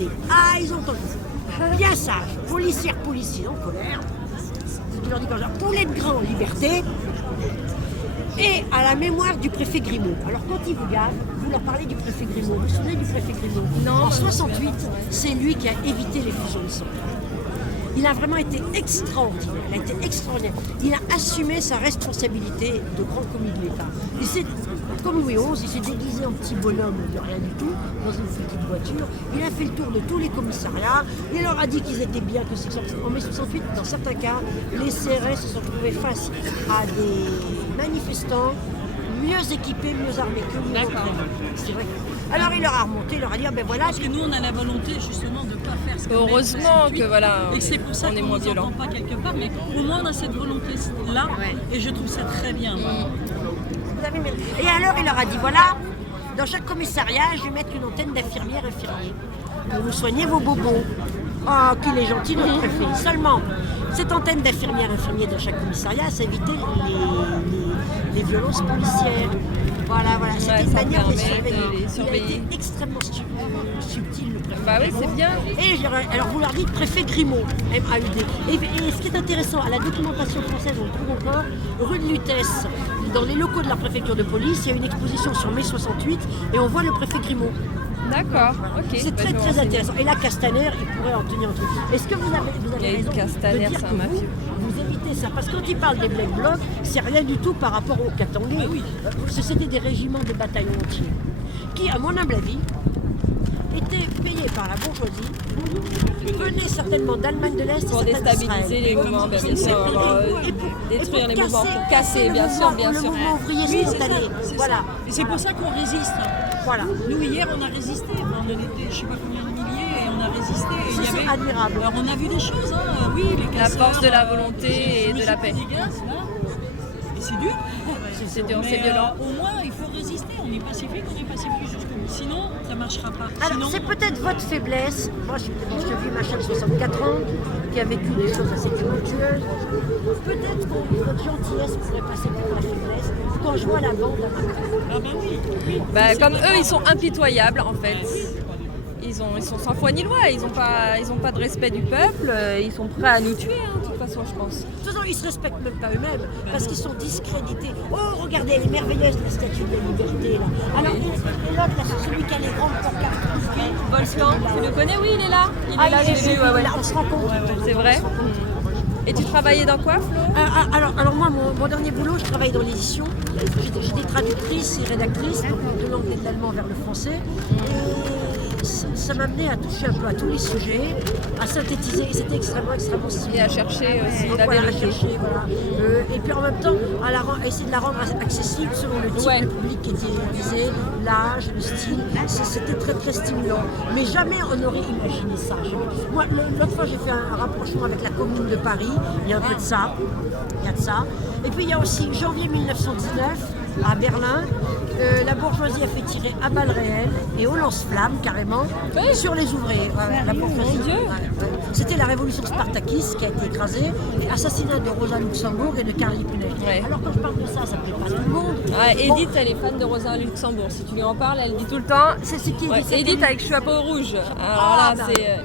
liberté. Ah, ils ont entendu. Bien sage, policiers en colère. Tu leur dis comme ça, poulet de grain en liberté. Et à la mémoire du préfet Grimaud. Alors quand ils vous gavent, vous leur parlez du préfet Grimaud. Vous vous souvenez du préfet Grimaud? Non. En 68, c'est lui qui a évité les fusions de sang. Il a vraiment été extraordinaire. Il a été extraordinaire. Il a assumé sa responsabilité de grand commis de l'État. Comme Louis XI, il s'est déguisé en petit bonhomme de rien du tout, dans une petite voiture. Il a fait le tour de tous les commissariats. Il leur a dit qu'ils étaient bien, que c'est en mai 68, dans certains cas, les CRS se sont trouvés face à des manifestants mieux équipés, mieux armés que nous. D'accord. C'est vrai. Alors il leur a remonté, il leur a dit, ah ben voilà. Parce que nous, on a la volonté justement de ne pas faire ce qu'on Heureusement que voilà, et c'est pour ça on est qu'on moins ne violent. pas quelque part, mais au moins on a cette volonté-là, et je trouve ça très bien. Vous avez mis- Et alors il leur a dit, voilà, dans chaque commissariat, je vais mettre une antenne d'infirmières-infirmiers. Vous soignez vos bobos. Oh, qu'il est gentil, notre préfet. Seulement, cette antenne d'infirmières-infirmiers dans chaque commissariat, ça évitait les violences policières. Voilà. C'était Ouais, une ça manière de les permet surveiller. de les Il a surveiller. été extrêmement subtil, le préfet. Bah oui, Grimaud. c'est bien. Et alors vous leur dites préfet Grimaud, MAUD. Et ce qui est intéressant, à la documentation française, on le trouve encore, rue de Lutèce, dans les locaux de la préfecture de police, il y a une exposition sur mai 68 et on voit le préfet Grimaud. D'accord, ok. C'est Bah, très je me très renseigne. intéressant. Et là, Castaner, il pourrait en tenir un truc. Est-ce que vous avez Il y a raison Castaner, de dire c'est un que mafieux. vous évitez ça? Parce que quand il parle des Black Blocs, c'est rien du tout par rapport aux Katangais. C'était des régiments, des bataillons entiers, qui, à mon humble avis, étaient payés par la bourgeoisie, venaient certainement d'Allemagne de l'Est Pour et certaines déstabiliser d'Israël. les mouvements, bien sûr. Et pour Détruire les mouvements, pour casser casser, le bien sûr, bien le sûr. mouvement ouvrier Oui, c'est spontané. ça. Voilà. Et c'est pour ça qu'on résiste. Voilà. Nous, hier, on a résisté. Enfin, on était, je sais pas combien de milliers, et on a résisté. Et Ça, c'est admirable. Alors, on a vu des choses, hein. Oui, les La casseurs, force de la volonté et de la paix. des gaz, là. Et c'est dur. C'est dur, c'est Mais, violent. au moins, il faut résister. On est pacifique jusqu'au bout. Sinon, ça ne marchera pas. Alors, Sinon, c'est peut-être votre faiblesse. Moi, je vis ma de 64 ans, qui a vécu des choses assez tumultueuses. Peut-être que votre gentillesse pourrait passer pour la faiblesse quand je vois la bande à ma tête. ah ben oui. Bah, comme eux, ils sont impitoyables en fait. Ils sont sans foi ni loi, ils ont pas de respect du peuple, ils sont prêts à nous tuer, hein, de toute façon, je pense. De toute façon, ils ne se respectent même pas eux-mêmes parce qu'ils sont discrédités. Oh, regardez, elle est merveilleuse, la statue de la liberté. Là. Alors, et l'autre, là, c'est celui qui a les grandes pancartes. Volcan, tu le connais? Oui, il est là. Il est là, il je l'ai vu, ouais, ouais. là, on se rend compte. C'est vrai. Et tu travaillais dans quoi, Flo? Alors moi, mon dernier boulot, je travaille dans l'édition. J'étais traductrice et rédactrice, donc de l'anglais et de l'allemand vers le français. Et ça m'a amené à toucher un peu à tous les sujets, à synthétiser, et c'était extrêmement Et stimulant. à chercher aussi la Voilà, à vérité. chercher, voilà. Et puis en même temps, à essayer de la rendre accessible selon le type Ouais. de public qui était visé, l'âge, le style. C'était très très stimulant. Mais jamais on n'aurait imaginé ça. Moi, l'autre fois, j'ai fait un rapprochement avec la Commune de Paris. Il y a un peu de ça. Il y a de ça. Et puis il y a aussi janvier 1919 à Berlin. La bourgeoisie a fait tirer à balles réelles et au lance-flammes carrément Oui. sur les ouvriers. La bourgeoisie. Mon Dieu. Ouais. C'était la révolution Spartakiste qui a été écrasée, et assassinat de Rosa Luxembourg et de Karl Liebknecht. Ouais. Alors quand je parle de ça, ça ne plaît pas tout le monde. Ouais, Bon, Edith, elle est fan de Rosa Luxembourg. Si tu lui en parles, elle dit tout le temps. c'est ce qui Ouais, c'est Edith avec chapeau rouge. Alors Ah, là, bah. c'est